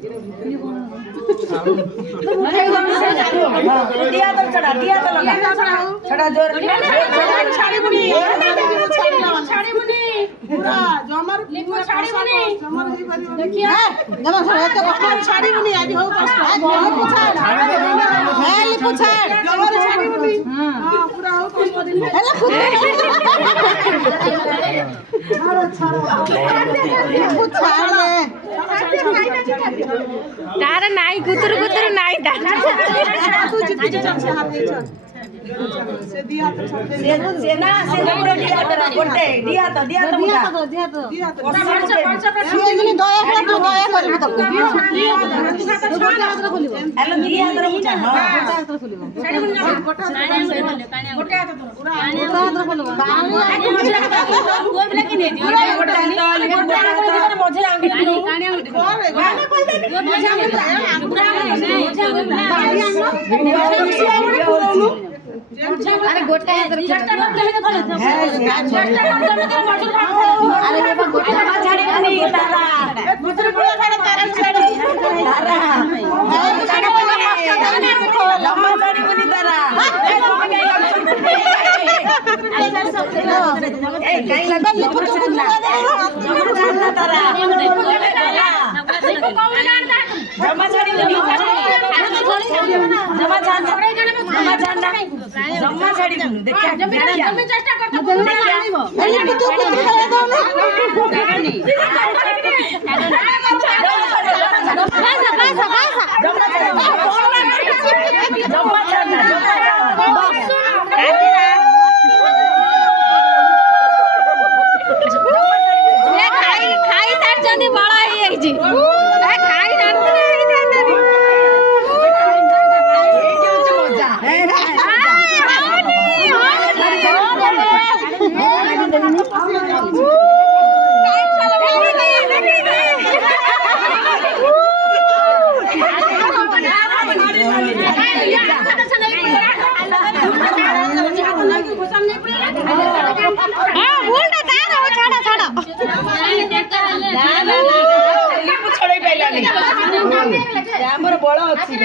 दिया तो लगा छड़ा जोर छाड़ी बुनी छाड़ी बुनी पूरा जमर लिपो छाड़ी बुनी जमर ही परियो देखिए जमर छाड़ी तो छाड़ी बुनी आज हो कष्ट लिपो छाड़ है लिपो छाड़ जमर छाड़ी बुनी हां पूरा हो कष्ट दिन हेला खुद लिपो छाड़ तारा नाई कुतुर कुतुर नाई तारा तू जितने चल से हाथ दे चल से दिया तो से ना से पूरा दिया तो गोटे दिया तो ये जिनी दया कर तो दया कर तो हेलो दिया तो पूछा हां गोटे हाथ तो पूरा हाथ खोलो कोई बोले कि नहीं दिया गोटे हाथ मझे आंगली काने आंगली अरे गोटा अरे गोटा झाड़ी बनी तारा मुझे बोला तारा तारा झाड़ी तारा लम्बा झाड़ी बनी तारा ए कहीं लगा लिपो छाड़ना तारा जमा झाड़ी बनी जमा झाड़ी जम्मा साड़ी देखिए जम्मे चेष्टा करते अरे तू कुछ खेले दो ना खाई सार जनी बड़ा है जी खाई जानते छड़े पाइलानी हमर बड़ अछि।